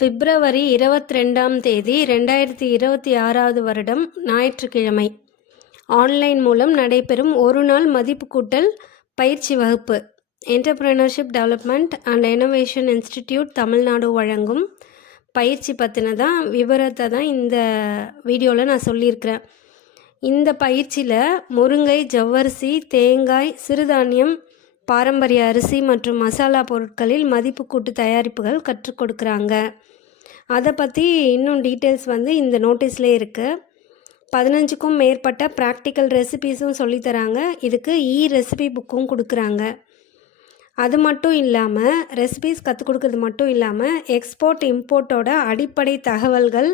பிப்ரவரி 22ஆம் தேதி 2026 வருடம் ஞாயிற்றுக்கிழமை ஆன்லைன் மூலம் நடைபெறும் ஒரு நாள் மதிப்பு கூட்டல் பயிற்சி வகுப்பு entrepreneurship development and innovation institute Tamil Nadu வழங்கும் பயிற்சி பற்றின விவரத்தை தான் இந்த வீடியோவில் நான் சொல்லியிருக்கிறேன். இந்த பயிற்சியில் முருங்கை, ஜவ்வரிசி, தேங்காய், சிறுதானியம், பாரம்பரிய அரிசி மற்றும் மசாலா பொருட்களில் மதிப்பு கூட்டு தயாரிப்புகள் கற்றுக் கொடுக்குறாங்க. அதை பற்றி இன்னும் டீட்டெயில்ஸ் இந்த நோட்டீஸ்லேயே இருக்குது. 15க்கும் மேற்பட்ட ப்ராக்டிக்கல் ரெசிபீஸும் சொல்லித்தராங்க. இதுக்கு ரெசிபி புக்கும் கொடுக்குறாங்க. அது மட்டும் இல்லாமல் ரெசிபீஸ் கற்றுக் கொடுக்குறது மட்டும் இல்லாமல் எக்ஸ்போர்ட் இம்போர்ட்டோட அடிப்படை தகவல்கள்,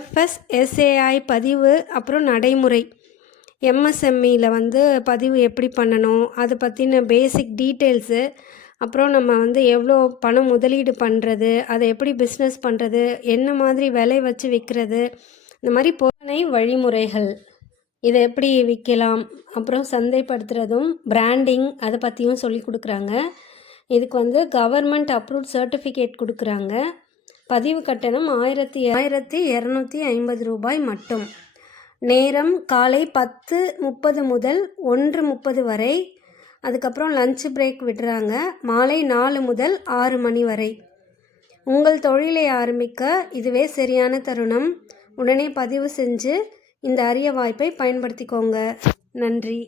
FSSAI பதிவு, அப்புறம் நடைமுறை, MSMEயில் பதிவு எப்படி பண்ணணும், அதை பற்றின பேசிக் டீட்டெயில்ஸு, அப்புறம் நம்ம எவ்வளோ பணம் முதலீடு பண்ணுறது, அதை எப்படி பிஸ்னஸ் பண்ணுறது, என்ன மாதிரி விலை வச்சு விற்கிறது, இந்த மாதிரி போதனை வழிமுறைகள், இதை எப்படி விற்கலாம், அப்புறம் சந்தைப்படுத்துகிறதும் பிராண்டிங் அதை பற்றியும் சொல்லி கொடுக்குறாங்க. இதுக்கு கவர்மெண்ட் அப்ரூவ்ட் சர்டிஃபிகேட் கொடுக்குறாங்க. பதிவு கட்டணம் 1250 ரூபாய் மட்டும். நேரம் காலை 10:30 முதல் 1:30 வரை. அதுக்கப்புறம் லஞ்ச் பிரேக் விடுறாங்க. மாலை 4 முதல் 6 மணி வரை. உங்கள் தொழிலை ஆரம்பிக்க இதுவே சரியான தருணம். உடனே பதிவு செஞ்சு இந்த அரிய வாய்ப்பை பயன்படுத்திக்கோங்க. நன்றி.